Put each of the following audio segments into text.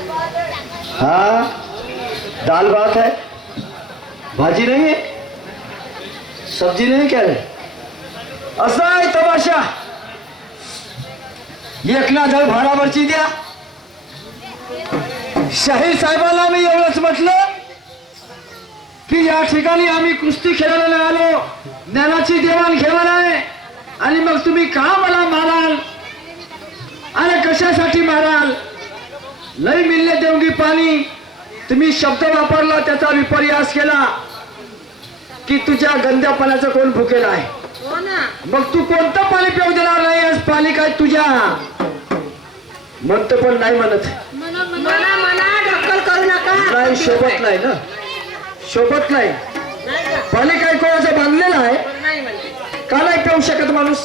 हाँ, दाल भात है, भाजी नहीं है, सब्जी नहीं, क्या रे? असा आहे तमाशा. एकला जळ भाडावरची द्या. शाहीर साहेबांना मी एवढंच म्हटलं की या ठिकाणी आम्ही कुस्ती खेळायला आलो, ज्ञानाची देवाणघेवाण आहे, आणि मग तुम्ही का मला माराल आणि कशासाठी माराल? लई मिलने देऊंगी पाणी, तुम्ही शब्द वापरला, त्याचा विपर्यास केला की तुझ्या गंद्यापणाचं कोण भुकेल आहे. मग तू कोणतं पाणी पिऊ देणार नाही? आज पाणी काय तुझ्या म्हणत पण नाही म्हणत नाही, शोभत नाही ना, शोभत नाही. पाणी काय कोणाचं बांधलेलं आहे का? नाही पिऊ शकत माणूस.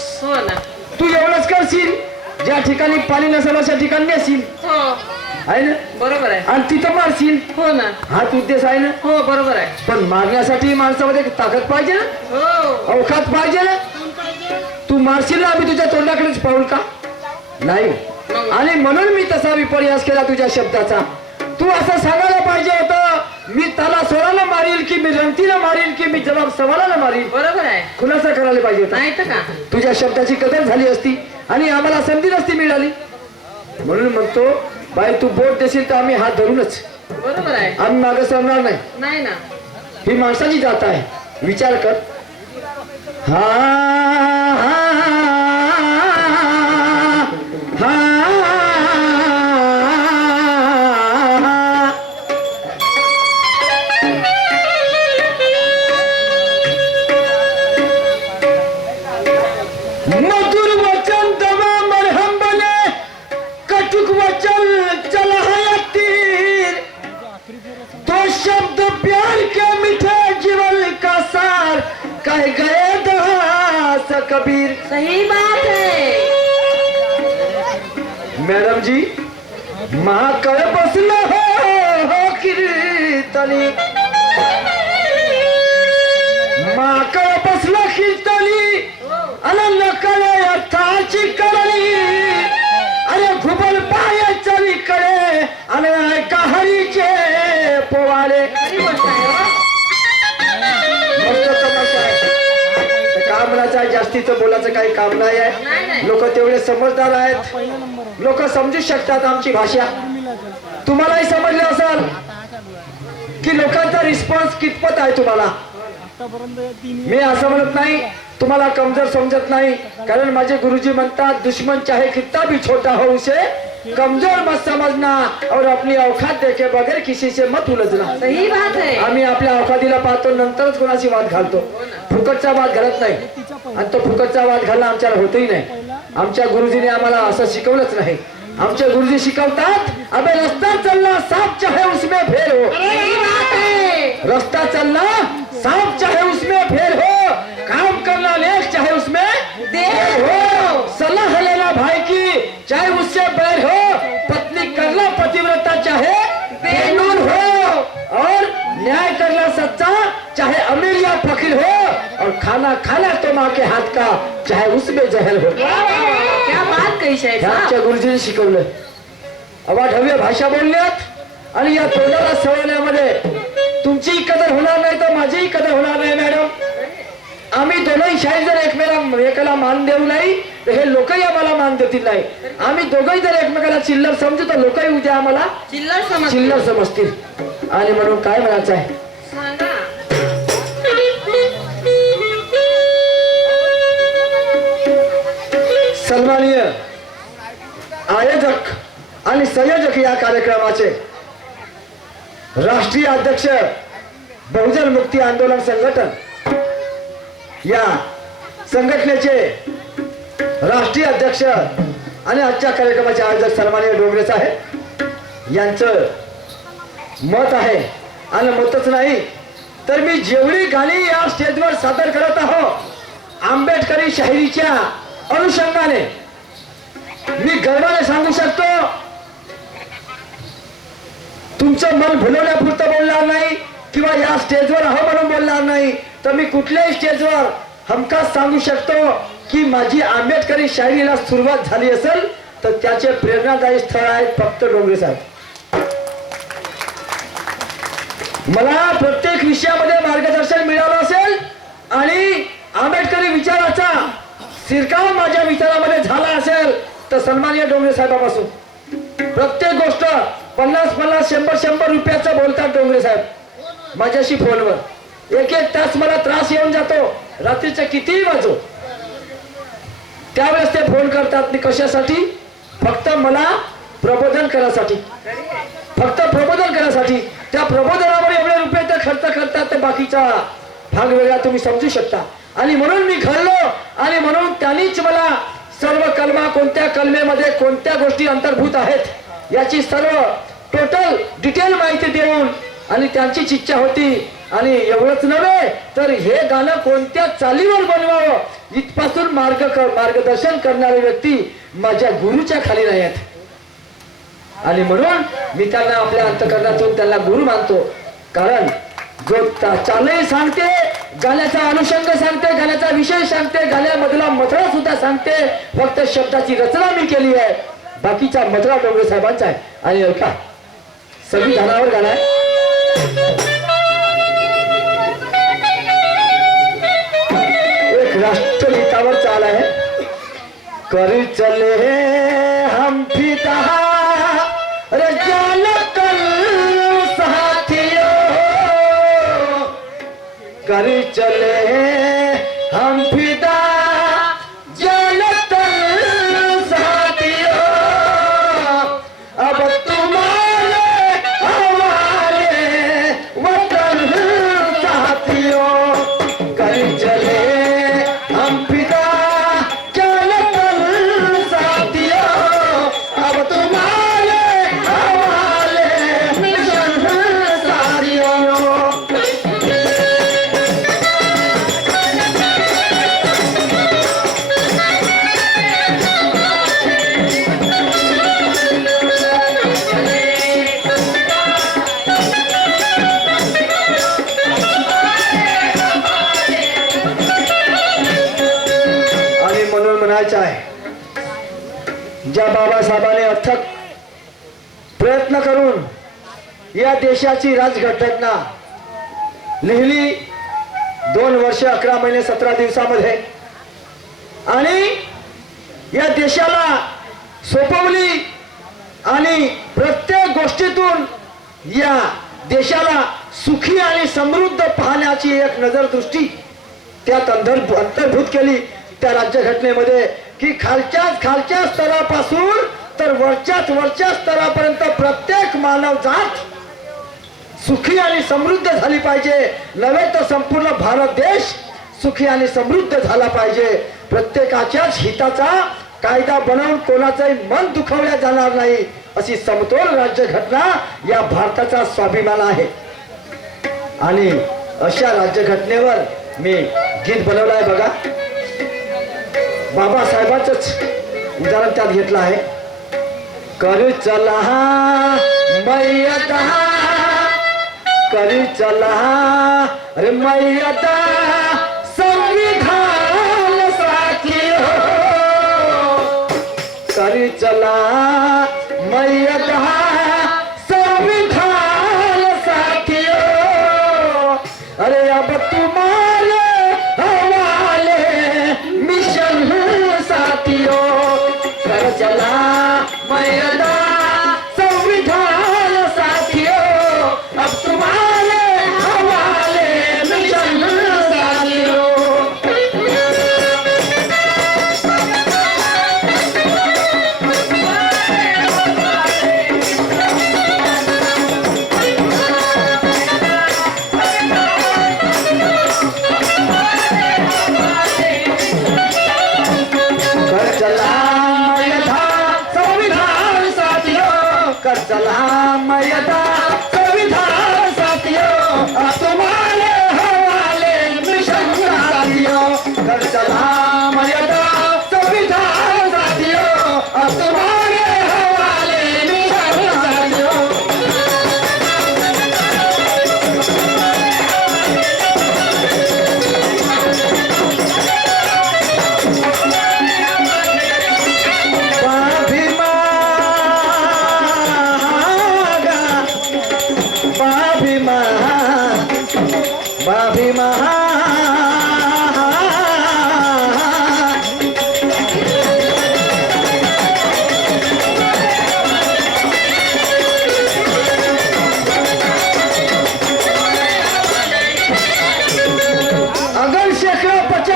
तू एवढंच करशील, ज्या ठिकाणी पाणी नसेल अशा ठिकाणी नेशील, आहे ना? बरोबर आहे. आणि तिथं मारशील. हो ना, हाच उद्देश आहे ना? हो बरोबर आहे. पण मारण्यासाठी माणसामध्ये ताकद पाहिजे ना, अवकात पाहिजे ना. तू मारशील ना, आम्ही तुझ्या तोंडाकडेच पाहूल का? नाही. आणि म्हणून मी तसा विपर्यास केला तुझ्या शब्दाचा. तू असं सांगायला पाहिजे होतं, मी त्याला स्वराला मारील की मी रंगतीला मारील की मी जबाब सवालाला मारील. बरोबर आहे. खुलासा करायला पाहिजे होता, नाही तर का? तुझ्या शब्दाची कदर झाली असती आणि आम्हाला संधी नसती मिळाली. म्हणून म्हणतो, बाई तू बोट देशील तर आम्ही हात धरूनच. बरोबर आहे. आम्ही मागे सरणार नाही. नाही ना, ही माणसाची जात आहे. विचार कर. हा हा मधुर वचन दवा मरहम बने, कटुक वचन चला है तीर, तो शब्द प्यार के मीठे जीवन का सार कह गए दास कबीर. सही बात है मैडम जी. महाकाळ बसला हो कीर्तनी, महाकाळ बसला कीर्तनी, अनंत कळे अर्थाची कळली, अरे घुबल पाय चवीकडे आणि हरीचे पोवाडे. काम म्हणायचं आहे, जास्तीचं बोलायचं काही काम नाही आहे. लोक तेवढे समजदार आहेत, लोक समजू शकतात आमची भाषा. तुम्हालाही समजलं असेल की लोकांचा रिस्पॉन्स कितपत आहे तुम्हाला. मी असं म्हणत नाही तुम्हाला कमजोर समजत नाही, कारण माझे गुरुजी म्हणतात, दुश्मन चाहे कितना भी छोटा हो उसे कमजोर मत समझना और अपनी औकात देखे बगैर किसी से मत उलझना. सही बात है. आम्ही आपल्या औकातीला पाहतो, नंतरच कोणाची वाद घालतो. फुकटचा वाद घालत नाही, आणि तो फुकटचा वाद घालणं आमच्याला होतही नाही. आमच्या गुरुजीने आम्हाला असं शिकवलंच नाही. आमचे गुरुजी शिकवतात, अबे रस्ता चलना साफ चाहे उसमें फेर हो. रस्ता चलना साफ चाहे उसमें फेर हो, काम करना नेक चाहे उसमें देर हो, सलाह लेना भाई की चाहे उससे बैर हो, पत्नी करना पतिव्रता चाहे बेनूर हो, और न्याय करना सच्चा चाहे अमीर या फकीर हो, और खाना खाना तो माँ के हाथ का चाहे उसमें जहर हो. क्या बात कही साहेब. आमच्या गुरुजींनी शिकवलं. अवाढव्य भाषा बोलण्यात आणि या तोंडाला सवरण्यामध्ये तुमचीही कदर होणार नाही तर माझीही कदर होणार नाही. मॅडम, आम्ही दोघंही शाहीर जर एकमेकाला मान देऊ नाही तर हे लोकही आम्हाला मान देतील नाही. आम्ही दोघंही जर एकमेकाला चिल्लर समजू तर लोकही उद्या आम्हाला चिल्लर समजतील. आणि म्हणून काय म्हणायचं आहे, सन्माननीय आयोजक आणि संयोजक या कार्यक्रमाचे राष्ट्रीय अध्यक्ष बहुजन मुक्ती आंदोलन संघटन, या संघटनेचे राष्ट्रीय अध्यक्ष आणि आजच्या कार्यक्रमाचे आयोजक सन्माननीय डोंगरे साहेब यांचं मत आहे. आणि मतच नाही तर मी जेवढी गाणी या स्टेजवर सादर करत आहोत आंबेडकरी शाहिरीच्या अनुषंगाने मी गर्वाने सांगू शकतो, तुमचं मन भुलवण्यापुरतं बोलणार नाही किंवा या स्टेजवर आहो म्हणून बोलणार नाही, तर मी कुठल्याही स्टेजवर हमखास सांगू शकतो की माझी आंबेडकरी शायरीला सुरुवात झाली असेल तर त्याचे प्रेरणादायी स्थळ आहेत फक्त डोंगरे साहेब. मला प्रत्येक विषयामध्ये मार्गदर्शन मिळालं असेल आणि आंबेडकरी विचाराचा शिरकाव माझ्या विचारामध्ये झाला असेल तर सन्माननीय डोंगरे साहेबापासून प्रत्येक गोष्ट 50-50, 100-100 रुपयाचं बोलतात डोंगरे साहेब माझ्याशी फोनवर. एक तास मला त्रास येऊन जातो, रात्रीचे कितीही वाजो त्यावेळेस ते फोन करतात. मी कशासाठी? फक्त मला प्रबोधन करायसाठी, फक्त प्रबोधन करायसाठी. त्या प्रबोधनावर एवढे रुपये ते खर्च करतात तर बाकीचा भाग वेगळा तुम्ही समजू शकता. आणि म्हणून मी घडलो आणि म्हणून त्यांनीच मला सर्व कलमा, कोणत्या कलमेमध्ये कोणत्या गोष्टी अंतर्भूत आहेत याची सर्व टोटल डिटेल माहिती देऊन आणि त्यांचीच इच्छा होती. आणि एवढंच नव्हे तर हे गाणं कोणत्या चालीवर बनवावं इथपासून मार्गदर्शन करणारे व्यक्ती माझ्या गुरुच्या खाली नाही आहेत. आणि म्हणून मी त्यांना आपल्या अंतःकरणातून त्यांना गुरु मानतो. कारण जो चालही सांगते, गाण्याचा अनुषंग सांगते, गाण्याचा विषय सांगते, गाण्यामधला मथळा सुद्धा सांगते, फक्त शब्दाची रचना मी केली आहे, बाकीचा मथळा डोंगरे साहेबांचा आहे. आणि ऐका, संविधानावर गाणं आहे. एक राष्ट्रगीतावर चाल आहे. कर चले हम फिदा रजाल कल साथियों, कर चले हम फिदा जलतल साथियों, अब तुम्हारे हवाले वतन साथियों, कर चले हम फिदा जलतल साथियों, अब तुम्हारे हवाले वतन साथियों. आहे ज्या बाबासाहेबांनी अथक प्रयत्न करून या देशाची राजघटना लिहिली 2 वर्ष 11 महिने 17 दिवसामध्ये आणि या देशाला सोपवली. आणि प्रत्येक गोष्टीतून या देशाला सुखी आणि समृद्ध पाहण्याची एक नजरदृष्टी त्यात अंतर्भूत केली त्या राज्यघटनेमध्ये, की खालच्या स्तरापासून तर वरच्या स्तरापर्यंत प्रत्येक मानव जात सुखी आणि समृद्ध झाली पाहिजे. नव्हे तर संपूर्ण भारत देश सुखी आणि समृद्ध झाला पाहिजे. प्रत्येकाच्याच हिताचा कायदा बनवून कोणाचंही मन दुखवल्या जाणार नाही अशी समतोल राज्यघटना या भारताचा स्वाभिमान आहे. आणि अशा राज्यघटनेवर मी गीत बनवलं आहे बघा. बाबासाहेबांचंच उदाहरण त्यात घेतलं आहे. कर चला मैयदा, कर चला रे मैयदा संविधान साथियों, कर चला मैयदा संविधान साथियों, अरे अब तुम्हारे हवाले मिशन साथियों, कर चला मैयदा संविधान साथियों, अब तुम्हारे हवाले मिशन साथियों. कर चला मैयदा संविधान साथियों, अब तुम्हारे हवाले मिशन साथियों, कर चला मैयदा संविधान साथियों, अब तुम्हारे हवाले मिशन साथियों.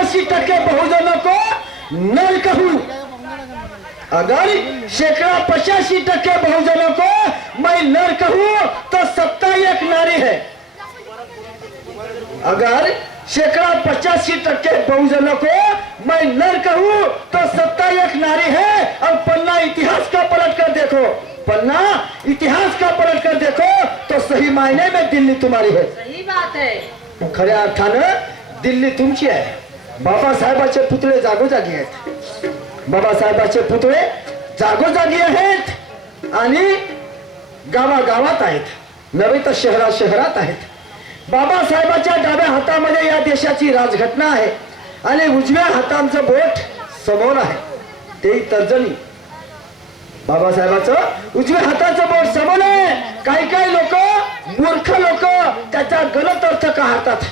85% बहुजनों को नर कहूं, अगर 85% बहुजनों को मैं नर कहूं तो सत्ता एक नारी है। अगर 85% बहुजनों को मैं नर कहूं तो सत्ता एक नारी है। और पन्ना इतिहास का पलट कर देखो, पन्ना इतिहास का पलट कर देखो तो सही मायने में दिल्ली तुम्हारी है। सही बात है। खऱ्या अर्थानं दिल्ली तुमची आहे। बाबासाहेबांचे पुतळे जागोजागी आहेत, बाबासाहेबांचे पुतळे जागोजागी आहेत आणि गावागावात आहेत, नव्हे तर शहरात आहेत। बाबासाहेबांच्या डाव्या हातामध्ये या देशाची राजघटना आहे आणि उजव्या हातांचं बोट समोर आहे, ते तर्जनी। बाबासाहेबांचं उजव्या हाताचं बोट समोर आहे। काही लोक, मूर्ख लोक त्याचा गलत अर्थ काढतात,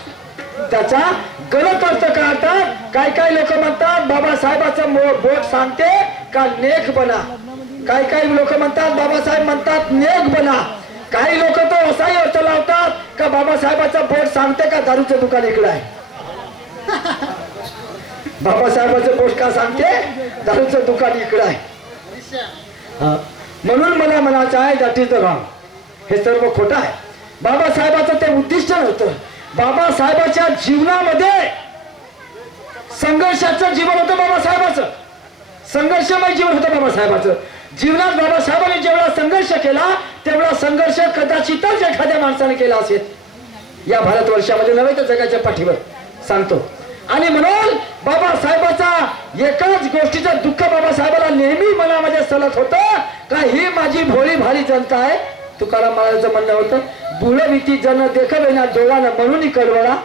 त्याचा गलत अर्थ काढतात। काही लोक म्हणतात बाबासाहेबांचं बोट सांगते का नेक बना, काही लोक म्हणतात बाबासाहेब म्हणतात नेक बना। काही लोक तो असाही अर्थ लावतात का बाबासाहेबांचं बोट सांगते का दारूचं दुकान इकडं आहे। बाबासाहेबांचं बोट का सांगते दारूचं दुकान इकडं आहे। म्हणून मला म्हणायचं आहे दॅट इज द रॉंग, हे सर्व खोटं आहे। बाबासाहेबांचं ते उद्दिष्ट नव्हतं। बाबासाहेबांच्या जीवनामध्ये संघर्षाचं जीवन होतं, बाबासाहेबांचं संघर्षमय जीवन होतं। बाबासाहेबांचं जीवनात बाबासाहेबांनी जेवढा संघर्ष केला तेवढा संघर्ष कदाचितच एखाद्या माणसाने केला असेल या भारतवर्षामध्ये, नव्हे तर जगाच्या पाठीवर सांगतो। आणि म्हणून बाबासाहेबाचा एकाच गोष्टीचं दुःख बाबासाहेबाला नेहमी मनामध्ये सलत होतं का ही माझी भोळी भारी जनता आहे। तुकाराम महाराजांचं म्हणणं होतं बुळविती जन देखवे ना डोळानं म्हणून कडवळा,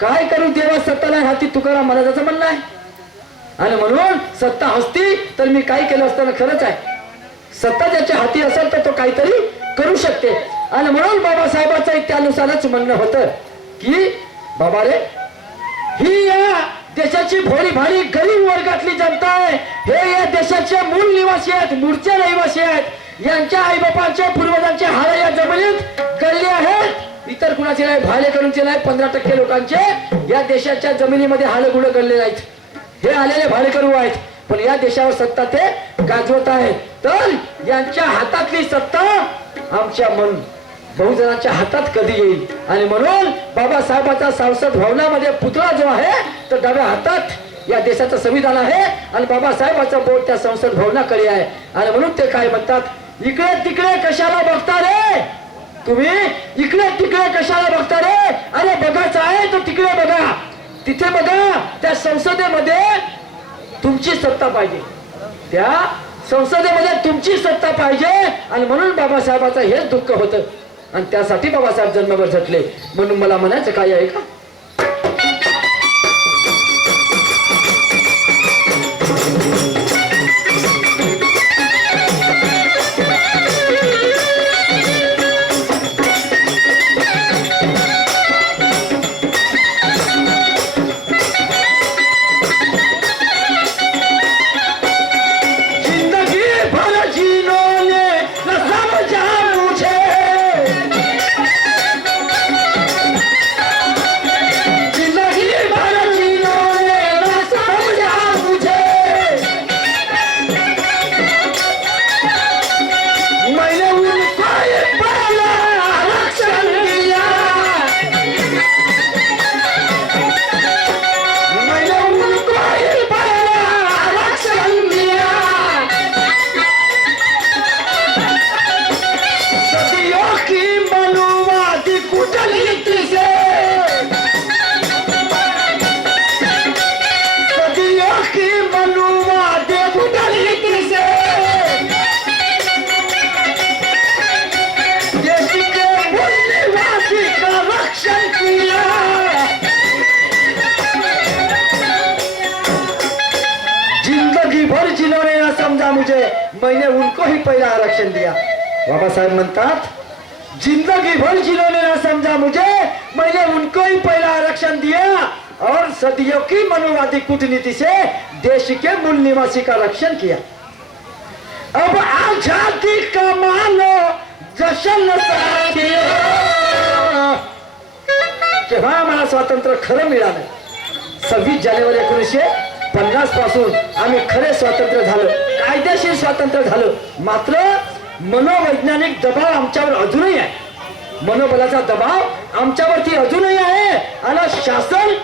काय करू देवा सत्ता नाही हाती, तुकाराम महाराजांचं म्हणणं आहे। आणि म्हणून सत्ता असती तर मी काही केलं असताना खरंच आहे, सत्ता ज्याच्या हाती असेल तर तो काहीतरी करू शकते। आणि म्हणून बाबासाहेबांचं त्यानुसारच म्हणणं होतं की बाबा रे, ही या देशाची भोळी भारी गरीब वर्गातली जनता आहे, हे या देशाचे मूळ निवासी आहेत, मूळचे रहिवासी आहेत। यांच्या आईबापांच्या पूर्वजांचे हाड या जमिनीत गळले आहेत, इतर कुणाचे नाही, भाडेकरूंचे नाही। 15% लोकांचे या देशाच्या जमिनीमध्ये हाड गुड गळले नाहीत, हे आलेले भाडेकरू आहेत, पण या देशावर सत्ता ते गाजवत आहेत। तर यांच्या हातातली सत्ता आमच्या बहुजनांच्या हातात कधी येईल? आणि म्हणून बाबासाहेबांचा संसद भवनामध्ये पुतळा जो आहे तो डाव्या हातात या देशाचं संविधान आहे आणि बाबासाहेबांचा बोट त्या संसद भवनाकडे आहे। आणि म्हणून ते काय म्हणतात, इकडे तिकडे कशाला बघता रे तुम्ही, इकडे तिकडे कशाला बघता रे, अरे बघायचं आहे तो तिकडे बघा, तिथे बघा, त्या संसदेमध्ये तुमची सत्ता पाहिजे, त्या संसदेमध्ये तुमची सत्ता पाहिजे। आणि म्हणून बाबासाहेबांचं हेच दुःख होतं आणि त्यासाठी बाबासाहेब जन्मभर झटले। म्हणून मला म्हणायचं काय आहे का, मैंने उनको ही पहला आरक्षण दिया। बाबा साहेब म्हणतात जिंदगी भर जिन्होंने ना समझा मुझे, मैंने उनको ही पहला आरक्षण दिया और सदियों की मनोवादी कूटनीति से देश के मूल निवासी का रक्षण किया। अब आजादी का मानो जश्न साथियों, जेव्हा आम्हाला स्वातंत्र्य खरं मिळालं, 26 जानेवारी 1950 पासून आम्ही खरे स्वातंत्र्य झालो, कायदेशीर स्वातंत्र्य झालं. मात्र मनोवैज्ञानिक दबाव आमच्यावर अजूनही आहे, मनोबलाचा दबाव आमच्यावरती अजूनही आहे. आणि शासन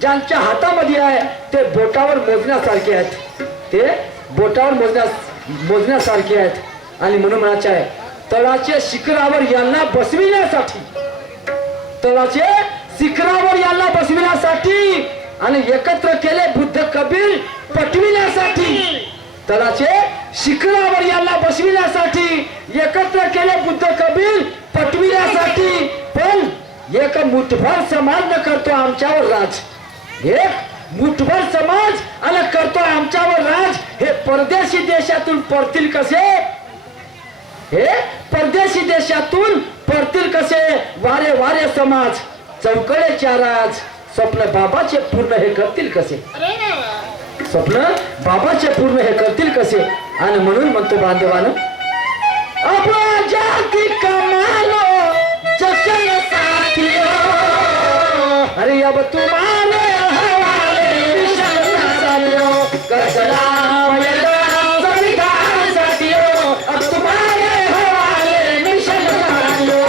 ज्यांच्या हातामध्ये आहे ते बोटावर मोजण्यासारखे आहेत, ते बोटावर मोजण्यासारखे आहेत. आणि म्हणून म्हणायचे आहे, तळाचे शिखरावर यांना बसविण्यासाठी, तळाचे शिखरावर यांना बसविण्यासाठी आणि एकत्र केले बुद्ध कबीर पटविण्यासाठी, तळाचे शिखरावर यांना बसविण्यासाठी एकत्र केले बुद्ध कबीर पटविण्यासाठी. पण एक मुठभर समाज न करतो आमच्यावर राज, एक मुठभर समाज आणि करतो आमच्यावर राज. हे परदेशी देशातून परतील कसे, हे परदेशी देशातून परतील कसे. वारे वारे समाज चौकडे चाराज, स्वप्न बाबाचे पूर्ण हे करतील कसे, स्वप्न बाबाचे पूर्ण हे करतील कसे. आणि म्हणून म्हणतो बांधवानं, आपण जाती कमालो जशन साथियो, अरे अब तुम्हारे हवाले मिशन साथियो, करजला संविधान साथियो, अब तुम्हारे हवाले मिशन साथियो.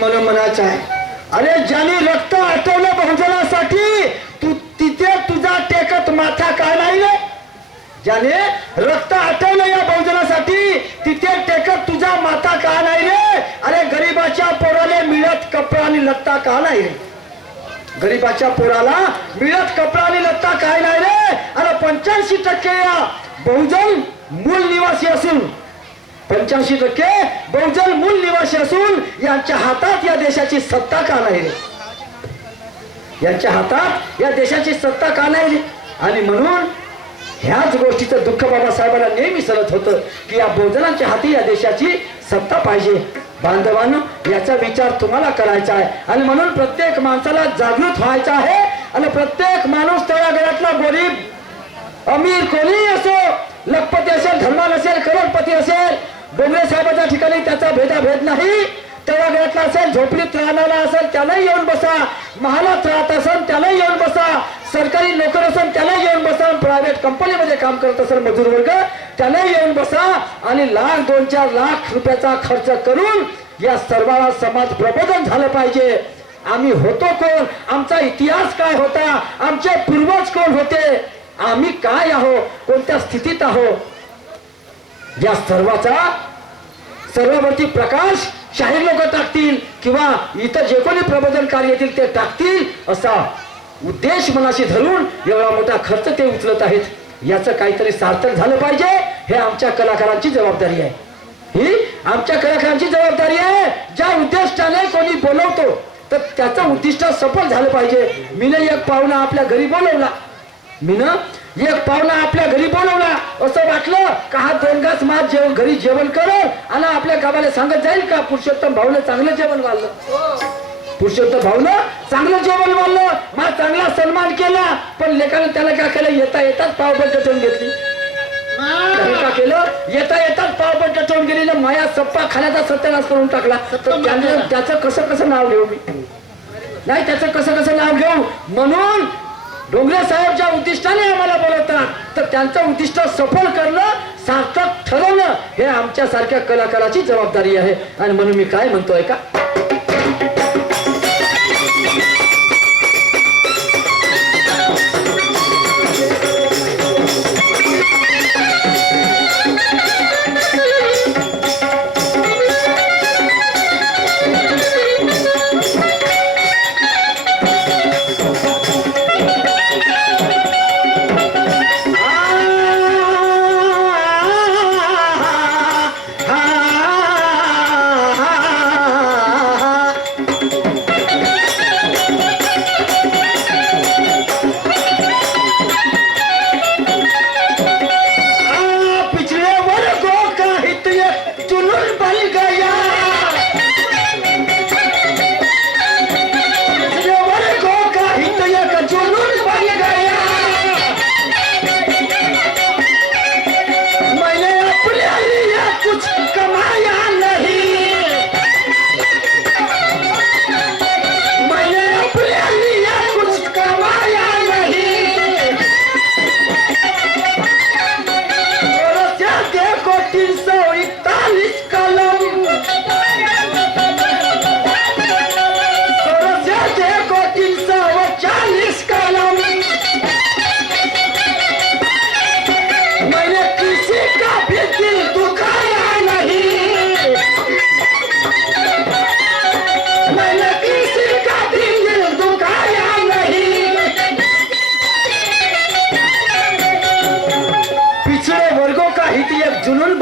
म्हणून म्हणायचं आहे, अरे ज्याने रक्त आटवलं बहुजनासाठी तू तिथे तुझा टेकत माथा का नाही रे, ज्याने रक्त आटवलं या बहुजनासाठी तिथे टेकत तुझा माथा का नाही रे. अरे गरीबाच्या पोराला मिळत कपडा आणि लत्ता का नाही रे, गरीबाच्या पोराला मिळत कपडा आणि लत्ता काय नाही रे. आणि 85% या बहुजन मूल निवासी असून, 85% बहुजन मूल निवासी असून यांच्या हातात या देशाची सत्ता का नाही रे, यांच्या हातात या देशाची सत्ता का नाही रे. आणि म्हणून ह्याच गोष्टीचं दुःख बाबासाहेबांना नेहमी सरत होतं की या बहुजनांच्या हाती या देशाची सत्ता पाहिजे. बांधवांनो, याचा विचार तुम्हाला करायचा आहे. आणि म्हणून प्रत्येक माणसाला जागृत व्हायचं आहे. आणि प्रत्येक माणूस तळागाळातला गरीब अमीर कोणीही असो, लखपती असेल, धनवान असेल, करोडपती असेल, डोंगरे साहेबाच्या ठिकाणी त्याचा भेदाभेद नाही. तळागाळातला असेल, झोपडीत राहणारा असेल त्यालाही येऊन बसा, महालात राहत असेल त्यालाही येऊन बसा, सरकारी नोकर असेल त्यालाही येऊन बसा, प्रायव्हेट कंपनीमध्ये काम करत असेल मजूर वर्ग त्यालाही येऊन बसा. आणि लाख 2-4 लाख रुपयाचा खर्च करून या सर्वांना समाज प्रबोधन झालं पाहिजे. आम्ही होतो कोण, आमचा इतिहास काय होता, आमचे पूर्वज कोण होते, आम्ही काय आहो, कोणत्या स्थितीत आहो, या सर्वावरती प्रकाश शाहीर लोक टाकतील किंवा इतर जे कोणी प्रबोधन कार्य येतील ते टाकतील, असा उद्देश मनाशी धरून एवढा मोठा खर्च ते उचलत आहेत. याचं काहीतरी सार्थक झालं पाहिजे. हे आमच्या कलाकारांची जबाबदारी आहे, ही आमच्या कलाकारांची जबाबदारी आहे. ज्या उद्दिष्टाने कोणी बोलवतो तर त्याचं उद्दिष्ट सफल झालं पाहिजे. मीनं एक पाहुणा आपल्या घरी बोलवला, असं वाटलं का हा 2 घास मात घरी जेवण करेल आणि आपल्या गावाला सांगत जाईल का पुरुषोत्तम भाऊनं चांगलं जेवण वाढलं, पुरुषोत्तम भाऊनं चांगलं जेवण वाढलं, मा चांगला सन्मान केला. पण लेकानं त्याला काय केलं, येता येताच पावपट ठेवून घेतली. का केलं, येता येताच पावपट ठेवून गेली ना, माया सप्पा खाण्याचा सत्यानाश करून टाकला. तर त्याचं कसं नाव घेऊ मी, नाही त्याचं कसं नाव घेऊ. म्हणून डोंगरे साहेब ज्या उद्दिष्टाने आम्हाला बोलवतात तर त्यांचं उद्दिष्ट सफल करणं, सार्थक ठरवणं हे आमच्या सारख्या कलाकाराची जबाबदारी आहे. आणि म्हणून मी काय म्हणतोय का,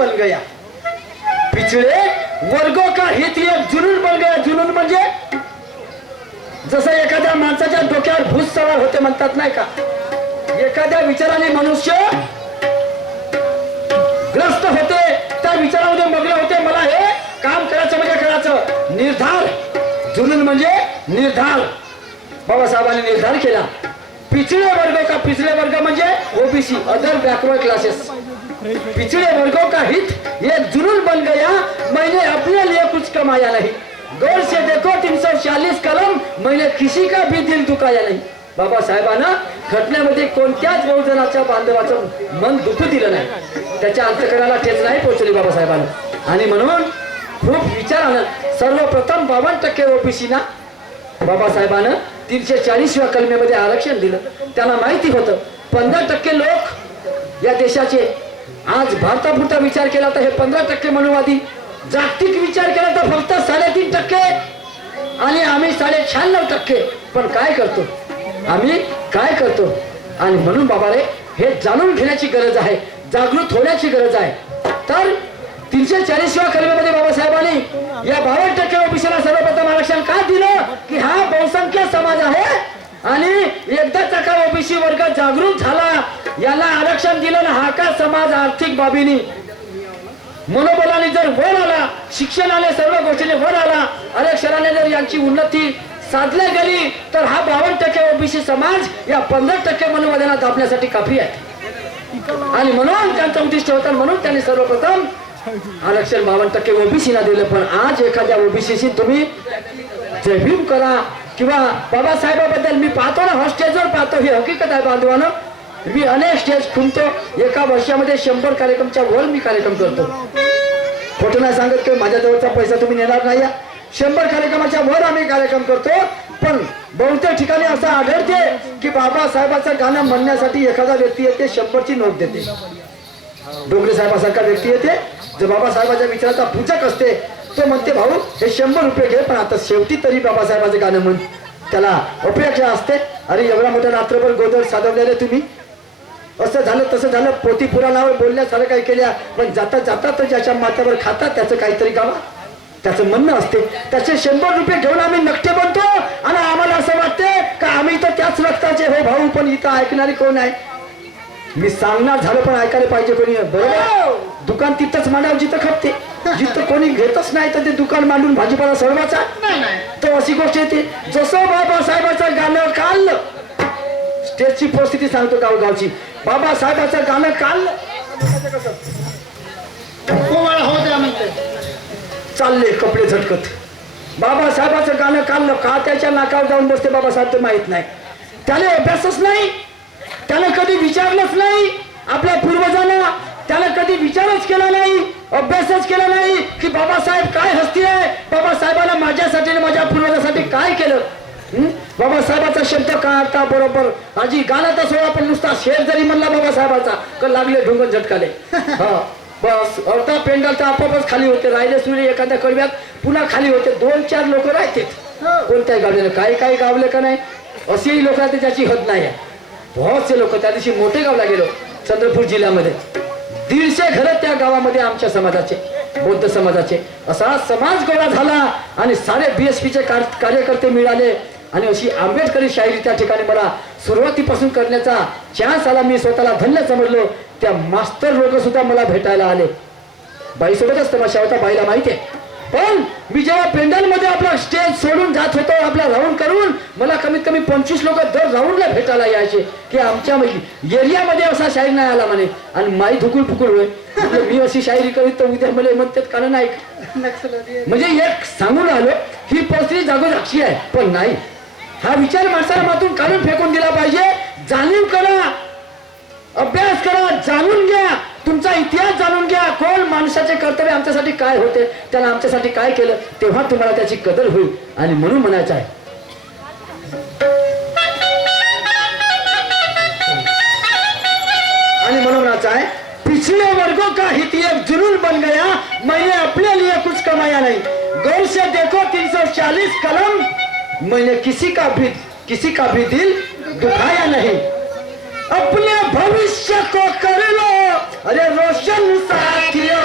बन गया, पिछड़े वर्गों का हित एक जुनून बन गया. जुनून म्हणजे जसं एखाद्या माणसाच्या डोक्यावर भूत सवार होते म्हणतात नाही का, एखाद्या विचाराने मनुष्य ग्रस्त होते, त्या विचारामध्ये मग्न होते, मला हे काम करायचं म्हणजे करायचं. निर्धार, जुनून म्हणजे निर्धार. बाबासाहेबांनी निर्धार केला. पिछड़े वर्गों का, पिछड़े वर्ग म्हणजे ओबीसी, अदर बैकवर्ड क्लासेस. पिछड़े वर्गों का हित ये जुनून बन गया, मैंने अपने लिए कुछ कमाया नहीं. गौर से देखो 340 कलम, मैंने किसी का भी दिल दुखाया नहीं. बाबासाहेबांना घटनेमध्ये कोणत्याच बहुजनाच्या बांधवाचं मन दुखू दिलं नाही, त्याच्या अंतकरणाला ठेच नाही पोहोचली बाबासाहेबांना. आणि म्हणून खूप विचार आला. सर्वप्रथम 52% ओबीसीना बाबासाहेबांना 340व्या कलमेमध्ये आरक्षण दिलं. त्यांना माहिती होतं 15% लोक या देशाचे, आज भारतापुरता विचार केला तर हे 15% मनुवादी, जागतिक विचार केला तर फक्त 3.5% आणि आम्ही 96.5%. पण काय करतो आम्ही, काय करतो? आणि म्हणून बाबारे हे जाणून घेण्याची गरज आहे, जागृत होण्याची गरज आहे. तर 340व्या कलमेमध्ये बाबासाहेबांनी या 52% ओबीसीला सर्वप्रथम आरक्षण का दिलं की हा बहुसंख्य समाज आहे आणि एकदाचा का ओबीसी वर्ग जागृत झाला, याला आरक्षण दिलं ना, हा का समाज आर्थिक बाबीनी मनोबलाने जर वर आला, शिक्षणाने सर्व गोष्टीने वर आला, आरक्षणाने जर यांची उन्नती साधल्या गेली, तर हा 52% ओबीसी समाज या 15% मनोवाद्यांना दाबण्यासाठी काफी आहे. आणि म्हणून त्यांचं उद्दिष्ट होतं, म्हणून त्यांनी सर्वप्रथम आरक्षण 52% ओबीसीला दिलं. पण आज एखाद्या ओबीसीशी तुम्ही जय भीम करा किंवा बाबासाहेबाबद्दल मी पाहतो ना, स्टेजवर पाहतो, ही हकीकत आहे बांधवानं. मी अनेक स्टेज खुलतो, एका वर्षामध्ये 100 कार्यक्रमच्या वर मी कार्यक्रम करतो. खोटं नाही सांगत की माझ्या जवळचा पैसा तुम्ही नेणार नाही. 100 कार्यक्रमाच्या वर आम्ही कार्यक्रम करतो. पण बहुतेक ठिकाणी असं आढळते की बाबासाहेबाचं गाणं म्हणण्यासाठी एखादा व्यक्ती येते, 100ची नोट देते. डोंगरे साहेबासारखा व्यक्ती येते, जो बाबासाहेबाच्या विचाराचा पूजक असते, तो म्हणते भाऊ हे 100 रुपये घे, पण आता शेवटी तरी बाबासाहेबाचं गाणं म्हण. त्याला अपेक्षा असते, अरे एवढा मोठा रात्रभर गोंधळ साधवलेले तुम्ही, असं झालं तसं झालं, पोती पुराणावर बोलण्यासारखं काही केल्या, पण जाता जाता तर ज्याच्या माथ्यावर खातात त्याचं काहीतरी गावा, त्याचं म्हणणं असते. त्याचे 100 रुपये घेऊन आम्ही नकटे बनतो आणि आम्हाला असं वाटते का आम्ही तर त्याच रक्ताचे हो भाऊ, पण इथं ऐकणारी कोण आहे? मी सांगणार झालं पण ऐकायला पाहिजे कोणी, बरोबर? दुकान तिथंच मांडावं जिथं खपते, जिथं कोणी घेतच नाही तर ते दुकान मांडून भाजीपाला सर्वाचा, तो अशी गोष्ट येते. जसं बाबासाहेबाचं गाणं काढलं, स्टेजची परिस्थिती सांगतो गावगावची, बाबासाहेबाचं गाणं काढलं, चालले कपडे झटकत, बाबासाहेबाचं गाणं काढलं का त्याच्या नाकावर जाऊन बसते बाबासाहेब तर माहित नाही. त्याने अभ्यासच नाही, त्यानं कधी विचारलंच नाही आपल्या पूर्वजांना, त्यानं कधी विचारच केला नाही, अभ्यासच केला नाही की बाबासाहेब काय हस्ती आहे, बाबासाहेबांना माझ्यासाठी आणि माझ्या पूर्वजासाठी काय केलं. बाबासाहेबाचा शब्द काढता बरोबर आजी गाणं तर सोडा, पण नुसता शेर जरी म्हणला बाबासाहेबाचा तर लागले ढुंगण झटकाले. हा बस अर्धा पेंडल तर आपोआपच खाली होते, राहिले सूर्य एखाद्या कडव्यात पुन्हा खाली होते. 2-4 लोक राहते कोणत्याही गावले, काही काही गावले का नाही असेही लोक राहते ज्याची हद नाही आहे. बहुतसे लोक, त्या दिवशी मोठे गावला गेलो चंद्रपूर जिल्ह्यामध्ये, 150 घरं त्या गावामध्ये आमच्या समाजाचे, बौद्ध समाजाचे. असा समाज गोळा झाला आणि सारे BSPचे कार्यकर्ते मिळाले आणि अशी आंबेडकरी शायरी त्या ठिकाणी मला सुरुवातीपासून करण्याचा चान्स आला. मी स्वतःला धन्य समजलो. त्या मास्तर लोक सुद्धा मला भेटायला आले. बाईसोबतच तमाशा होता, बाईला माहिती आहे. पण मी जेव्हा पेंडलमध्ये आपला स्टेज सोडून जात होतो आपला राऊंड करून, मला कमीत कमी 25 लोक दर राऊंडला भेटायला यायचे की आमच्या एरियामध्ये असा शाहीर नाही आला म्हणे. आणि माई धुकून फुकून होय, मी अशी शायरी करीत तर उद्या मला म्हणतात कारण नाही. म्हणजे एक सांगून आलो ही परिस्थिती जागोजागची आहे, पण नाही, हा विचार माणसाला मातून काढून फेकून दिला पाहिजे. जाणीव करा, अभ्यास करा, जाणून घ्या, तुमचा इतिहास जाणून घ्या, कोण माणसाचे कर्तव्य आमच्यासाठी काय होते, त्याला आमच्यासाठी काय केलं, तेव्हा तुम्हाला त्याची कदर होईल. आणि म्हणून म्हणायचं आहे पिछले वर्गों का हित एक जुनून बन गया, मैंने अपने लिए कुछ कमाया नहीं. गौर से देखो 340 कलम, मैंने किसी का भी दिल दुखाया नहीं. अपने भविष्य को कर लो अरे रोशन साथियों.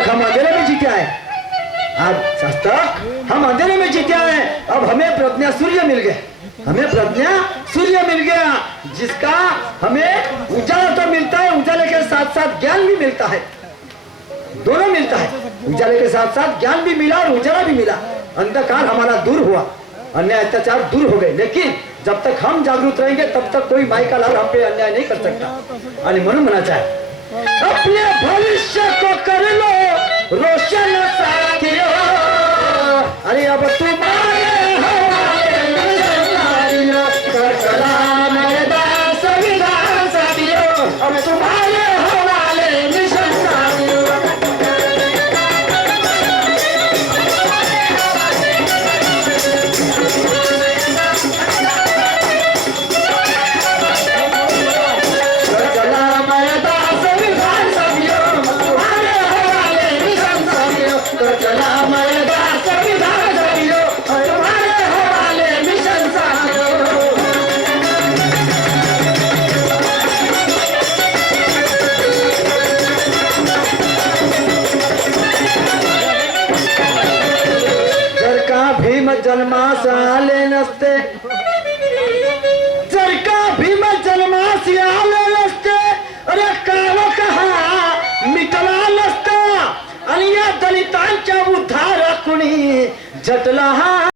तक हम अंधेरे में जीते आए, आज तक हम अंधेरे में जीते आए। अब हमें प्रज्ञा सूर्य मिल गया, हमें प्रज्ञा सूर्य मिल गया, जिसका हमें उजाला तो मिलता है, उजाले के साथ साथ ज्ञान भी मिलता है, दोनों मिलता है। उजाले के साथ साथ ज्ञान भी मिला और उजाला भी मिला। अंधकार हमारा दूर हुआ, अन्याय अत्याचार दूर हो गए। लेकिन जब तक हम जागरूक रहेंगे तब तक कोई माई का लाल हम पे अन्याय नहीं कर सकता। आणि म्हणून म्हणायचं आहे, अपने भविष्य को कर लो रोशन साथियों, अरे अब तुम्हारे हवाले संसारियों, कर कलाम मैदान संविधान साथियों, अब तुम्हारे हवाले मिशन साथियों। जन्मास आले नसते, जर का भीम जन्मास आले नसते, अरे काळ कहा मिटला नसता आणि या दलितांच्या उद्धार कुणी झटला हा